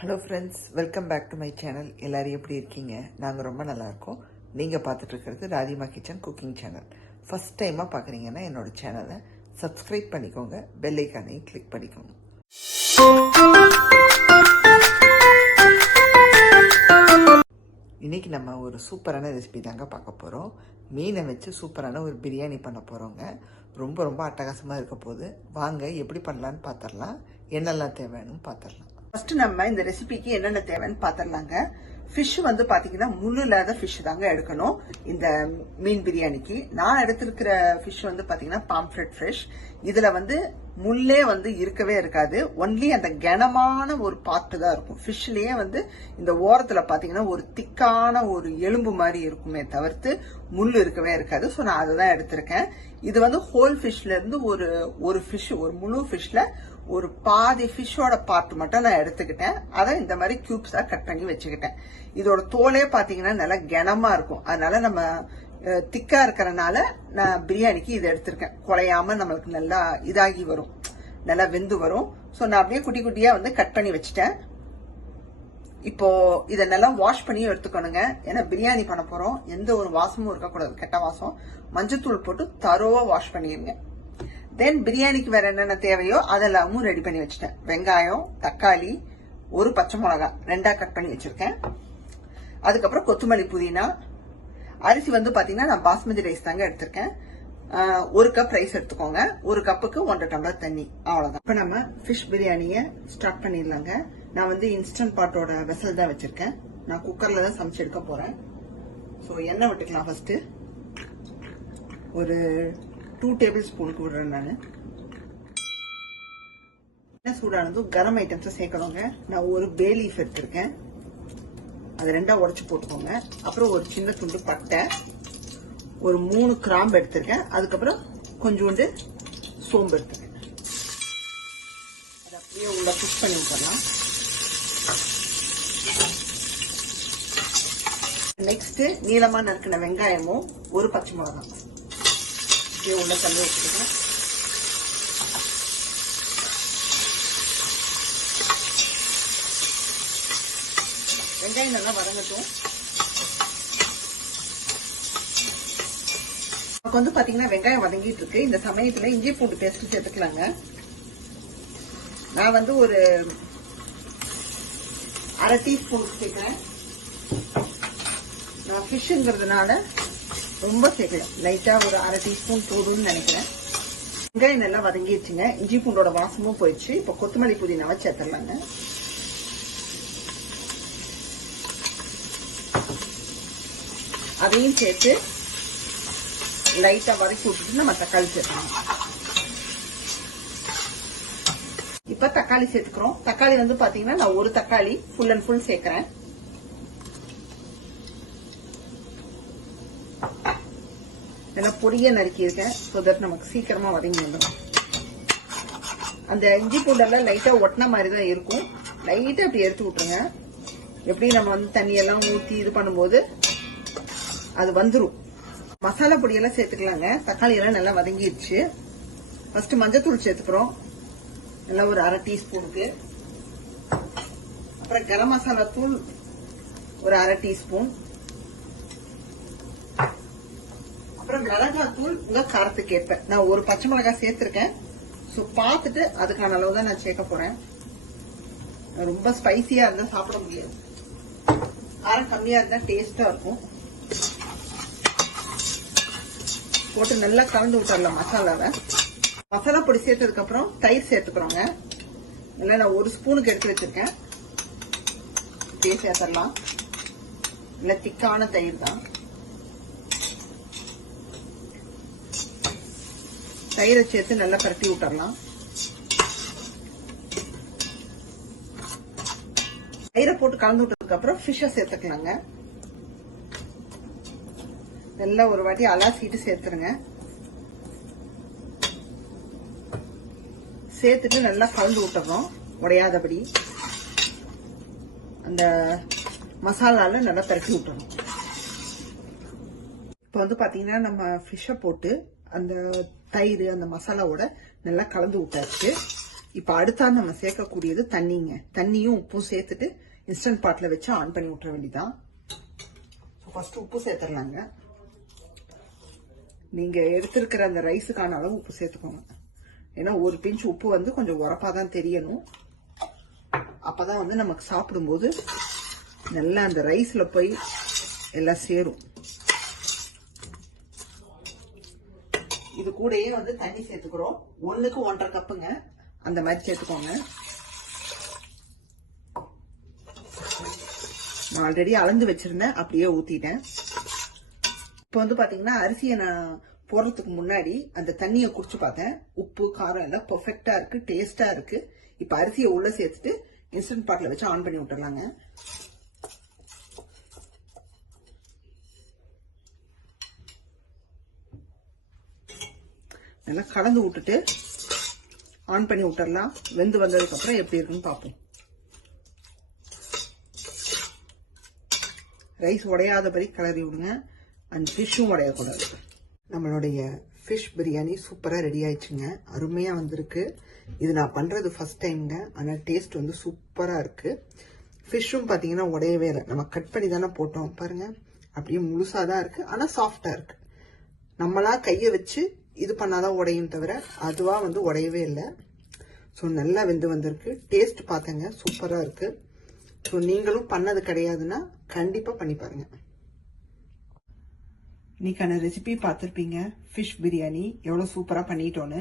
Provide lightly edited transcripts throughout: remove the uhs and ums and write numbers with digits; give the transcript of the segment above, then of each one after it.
Hello friends, welcome back to my channel. எல்லோரும் எப்படி இருக்கீங்க? நாங்கள் ரொம்ப நல்லாயிருக்கோம். நீங்கள் பார்த்துட்டு இருக்கிறது Radhima kitchen cooking channel. First டைமாக பார்க்குறீங்கன்னா என்னோடய சேனலை சப்ஸ்கிரைப் பண்ணிக்கோங்க, பெல் ஐக்கானையும் கிளிக் பண்ணிக்கோங்க. இன்றைக்கி நம்ம ஒரு சூப்பரான ரெசிபி தாங்க பார்க்க போகிறோம். மீனை வச்சு சூப்பரான ஒரு பிரியாணி பண்ண போகிறோங்க. ரொம்ப ரொம்ப அட்டகாசமாக இருக்க போது. வாங்க எப்படி பண்ணலான்னு பார்த்துடலாம். என்னெல்லாம் தேவைன்னு பார்த்துடலாம். ஃபர்ஸ்ட் நம்ம இந்த ரெசிபிக்கு என்னென்ன தேவைன்னு பார்த்துடலாங்க. ஃபிஷ் வந்து பாத்தீங்கன்னா முள்ளு இல்லாத ஃபிஷ் தாங்க எடுக்கணும் இந்த மீன் பிரியாணிக்கு. நான் எடுத்திருக்கிற ஃபிஷ் வந்து பாத்தீங்கன்னா பாம்ஃப்ரெட் ஃபிஷ். இதுல வந்து முள்ளே வந்து இருக்கவே இருக்காது. ஒன்லி அந்த கனமான ஒரு பார்ட்டு தான் இருக்கும். ஃபிஷ்லயே வந்து இந்த ஓரத்துல பாத்தீங்கன்னா ஒரு திக்கான ஒரு எலும்பு மாதிரி இருக்குமே தவிர்த்து முள்ளு இருக்கவே இருக்காது. ஸோ நான் அதுதான் எடுத்திருக்கேன். இது வந்து ஹோல் ஃபிஷ்ல இருந்து ஒரு ஃபிஷ், ஒரு முழு ஃபிஷ்ல ஒரு பாதி ஃபிஷ்ஷோட பார்ட் மட்டும் நான் எடுத்துக்கிட்டேன். அதை இந்த மாதிரி கியூப்ஸா கட் பண்ணி வச்சுக்கிட்டேன். இதோட தோலே பாத்தீங்கன்னா நல்லா கனமா இருக்கும். அதனால நம்ம திக்கா இருக்கறனால நான் பிரியாணிக்கு இதை எடுத்திருக்கேன். குலையாம நம்மளுக்கு நல்லா இதாகி வரும், நல்லா வெந்து வரும். ஸோ நான் அப்படியே குட்டி குட்டியா வந்து கட் பண்ணி வச்சுட்டேன். இப்போ இதை நல்லா வாஷ் பண்ணி எடுத்துக்கணுங்க. ஏன்னா பிரியாணி பண்ண போறோம், எந்த ஒரு வாசமும் இருக்கக்கூடாது, கெட்ட வாசம். மஞ்சத்தூள் போட்டு தரோவா வாஷ் பண்ணிருங்க. தென் பிரியாணிக்கு வேற என்னென்ன தேவையோ அதெல்லாமும் ரெடி பண்ணி வச்சுட்டேன். வெங்காயம், தக்காளி, ஒரு பச்சை மிளகா 2ஆ கட் பண்ணி வச்சிருக்கேன். அதுக்கப்புறம் கொத்தமல்லி, புதினா. அரிசி வந்து பாத்தீங்கன்னா நான் பாஸ்மதி ரைஸ் தாங்க எடுத்திருக்கேன். 1 கப் ரைஸ் எடுத்துக்கோங்க. 1 கப்புக்கு 1.5 டம்ளர் தண்ணி, அவ்வளவுதான். இப்ப நம்ம ஃபிஷ் பிரியாணிய ஸ்டார்ட் பண்ணிடலாங்க. நான் வந்து இன்ஸ்டன்ட் பாட்டோட வெசல் தான் வச்சிருக்கேன். நான் குக்கர்ல தான் சமைச்சு எடுக்க போறேன். ஸோ எண்ணெய் விட்டுக்கலாம். ஃபர்ஸ்ட் ஒரு 2 டேபிள் ஸ்பூனுக்கு விடுறேன். நான் என்ன சூடானதும் கரம் ஐட்டம்ஸ் சேர்க்கணுங்க. நான் ஒரு பே லீஃப் எடுத்திருக்கேன், அது 2ஆ உடைச்சு போட்டுக்கோங்க. அப்புறம் ஒரு சின்ன துண்டு பட்டை, ஒரு 3 கிராம்பு எடுத்திருக்கேன். அதுக்கப்புறம் கொஞ்சோண்டு சோம்பு எடுத்திருக்கேன். அதை அப்படியே உள்ள புஷ் பண்ணி விட்டுறலாம். நெக்ஸ்ட் நீளமா நறுக்கின வெங்காயமும் ஒரு பச்சை மிளகாய் உள்ள தள்ளி வச்சுருக்கேன். வெங்காயம் நல்லா வதங்கட்டும். நமக்கு வந்து பாத்தீங்கன்னா வெங்காயம் வதங்கிட்டு இருக்கு. இந்த சமயத்துல இஞ்சி பூண்டு பேஸ்ட் சேர்த்துக்கலாங்க. நான் வந்து ஒரு 1/2 டீஸ்பூன் சேர்க்கிறேன். நான் ஃபிஷ்ங்கிறதுனால ரொம்ப சேர்க்கல, லைட்டா ஒரு 1/2 டீஸ்பூன் போதும்னு நினைக்கிறேன். வெங்காயம் நல்லா வதங்கிடுச்சுங்க. இஞ்சி பூண்டோட வாசமும் போயிடுச்சு. இப்ப கொத்தமல்லி, புதினாவை சேர்த்துடலாங்க. அதையும் சேர்த்து லைட்டா வதக்கி விட்டுட்டு நம்ம தக்காளி சேர்க்கணும். இப்ப தக்காளி சேர்த்துக்கிறோம். தக்காளி வந்து பாத்தீங்கன்னா நான் ஒரு தக்காளி ஃபுல் அண்ட் ஃபுல் சேர்க்கிறேன். நல்லா பொடியா நறுக்கி இருக்கேன். ஸோ தட் நமக்கு சீக்கிரமா வதங்கி வந்துடும். அந்த இஞ்சி பூண்டெல்லாம் லைட்டா ஒட்டின மாதிரி தான் இருக்கும். லைட்டா அப்படி எடுத்து விட்டுருங்க. எப்படி நம்ம வந்து தண்ணியெல்லாம் ஊற்றி இது பண்ணும்போது அது வந்துடும். மசாலா பொடியெல்லாம் சேர்த்துக்கலாங்க. தக்காளி எல்லாம் நல்லா வதங்கிடுச்சு. ஃபர்ஸ்ட் மஞ்சத்தூள் சேர்த்துக்கிறோம், நல்லா ஒரு 1/2 டீஸ்பூனுக்கு. அப்புறம் கரம் மசாலா தூள் ஒரு 1/2 டீஸ்பூன். அப்புறம் மிளகாய் தூள் உங்க காரத்துக்கு ஏற்ப. நான் ஒரு பச்சை மிளகாய் சேர்த்திருக்கேன். ஸோ பார்த்துட்டு அதுக்கான அளவு தான் நான் சேர்க்க போறேன். ரொம்ப ஸ்பைசியா இருந்தா சாப்பிட முடியாது. காரம் கம்மியா இருந்தா டேஸ்டா இருக்கும். போட்டு நல்லா கலந்து விட்டுறலாம் மசாலாவை. மசாலா பொடி சேர்த்ததுக்கு அப்புறம் தயிர் சேர்த்துக்கிறோங்க. இல்லை நான் 1 ஸ்பூனுக்கு எடுத்து வச்சிருக்கேன். இப்படியே சேர்த்துடலாம். இல்லை திக்கான தயிர் தான். தயிரை சேர்த்து நல்லா பரட்டி விட்டுறலாம். தயிரை போட்டு கலந்து விட்டதுக்கு அப்புறம் ஃபிஷ்ஷை சேர்த்துக்கலாங்க. நல்லா ஒரு வாட்டி அலாசிட்டு சேர்த்துருங்க. சேர்த்துட்டு நல்லா கலந்து விட்டுறோம் உடையாதபடி. அந்த மசாலால நல்லா பரட்டி விட்டுறோம். இப்ப வந்து பாத்தீங்கன்னா நம்ம ஃபிஷ்ஷை போட்டு அந்த தயிர் அந்த மசாலாவோட நல்லா கலந்து விட்டாச்சு. இப்போ அடுத்தா நம்ம சேர்க்கக்கூடியது தண்ணிங்க. தண்ணியும் உப்பும் சேர்த்துட்டு இன்ஸ்டன்ட் பாட்டில் வச்சு ஆன் பண்ணி விட்டுற வேண்டியதான். ஃபர்ஸ்ட் உப்பு சேர்த்துடலாங்க. நீங்க எடுத்திருக்கிற அந்த ரைஸுக்கான அளவு உப்பு சேர்த்துக்கோங்க. ஏன்னா ஒரு பிஞ்ச் உப்பு வந்து கொஞ்சம் உரப்பா தான் தெரியணும். அப்பதான் வந்து நமக்கு சாப்பிடும்போது நல்லா அந்த ரைஸ்ல போய் எல்லாம் சேரும். இது கூடயே வந்து தண்ணி சேர்த்துக்கிறோம். 1க்கு 1.5 கப்புங்க, அந்த மாதிரி சேர்த்துக்கோங்க. நான் ஆல்ரெடி அளந்து வச்சிருந்தேன், அப்படியே ஊத்திட்டேன். இப்போ வந்து பாத்தீங்கன்னா அரிசியை நான் போடுறதுக்கு முன்னாடி அந்த தண்ணியை குடிச்சு பார்த்தேன். உப்பு காரம் எல்லாம் பெர்ஃபெக்டா இருக்கு, டேஸ்டா இருக்கு. இப்ப அரிசியை உள்ள சேர்த்துட்டு இன்ஸ்டன்ட் பாட்டில் வச்சு ஆன் பண்ணி விட்டுறலாங்க. நல்லா கலந்து விட்டுட்டு ஆன் பண்ணி விட்டுறலாம். வெந்து வந்ததுக்கு அப்புறம் எப்படி இருக்குன்னு பார்ப்போம். ரைஸ் உடையாதபடி கிளறி விடுங்க. அண்ட் ஃபிஷ்ஷும் உடையக்கூடாது. நம்மளுடைய ஃபிஷ் பிரியாணி சூப்பரா ரெடி ஆயிடுச்சுங்க. அருமையா வந்திருக்கு. இது நான் பண்றது ஃபர்ஸ்ட் டைம்ங்க. ஆனால் டேஸ்ட் வந்து சூப்பரா இருக்கு. ஃபிஷ்ஷும் பாத்தீங்கன்னா உடையவே இல்லை. நம்ம கட் பண்ணி தானே போட்டோம் பாருங்க. அப்படியே முழுசாதான் இருக்கு, ஆனா சாஃப்டா இருக்கு. நம்மளா கையை வச்சு இது பண்ணாதான் உடையும் தவிர அதுவா வந்து உடையவே இல்லை. ஸோ நல்லா வெந்து வந்திருக்கு. டேஸ்ட் பார்த்தேங்க, சூப்பரா இருக்கு. ஸோ நீங்களும் பண்ணது கிடையாதுன்னா கண்டிப்பா பண்ணி பாருங்க. இன்னைக்கான ரெசிபி பார்த்துருப்பீங்க. ஃபிஷ் பிரியாணி எவ்வளோ சூப்பராக பண்ணிட்டோன்னு.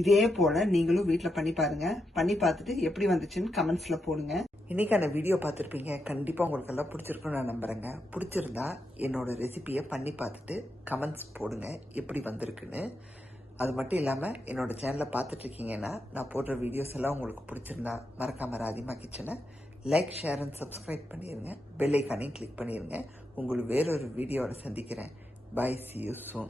இதே போல நீங்களும் வீட்டில் பண்ணி பாருங்க. பண்ணி பார்த்துட்டு எப்படி வந்துச்சுன்னு கமெண்ட்ஸ்ல போடுங்க. இன்னைக்கான வீடியோ பார்த்துருப்பீங்க. கண்டிப்பாக உங்களுக்கு எல்லாம் பிடிச்சிருக்குன்னு நான் நம்புறேங்க. பிடிச்சிருந்தா என்னோட ரெசிபியை பண்ணி பார்த்துட்டு கமெண்ட்ஸ் போடுங்க எப்படி வந்திருக்குன்னு. அது மட்டும் இல்லாமல் என்னோட சேனலை பார்த்துட்டு இருக்கீங்கன்னா நான் போடுற வீடியோஸ் எல்லாம் உங்களுக்கு பிடிச்சிருந்தா மறக்காம ராதிமா கிச்சனை லைக், ஷேர் அண்ட் சப்ஸ்கிரைப் பண்ணிடுங்க. பெல் ஐக்கானையும் கிளிக் பண்ணிடுங்க. உங்களுக்கு வேறொரு வீடியோவில் சந்திக்கிறேன். Bye, see you soon.